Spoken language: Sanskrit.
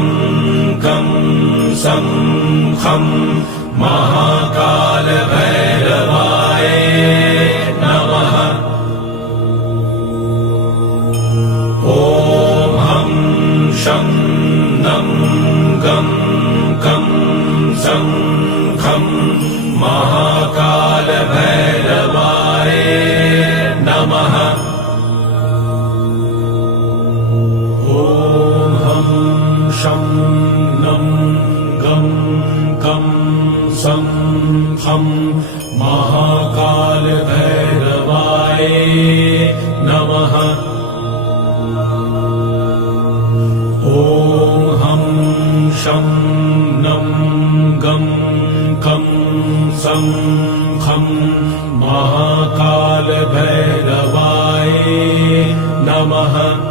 गं गं सं खं महाकालभैरवाय नमः। ॐ हं शं नं गं गं सं खं महाकालभैरवाय नमः शं नं गं खं महाकालभैरवाय नमः। ॐ हं शं नं गं गं सं खं महाकालभैरवाय नमः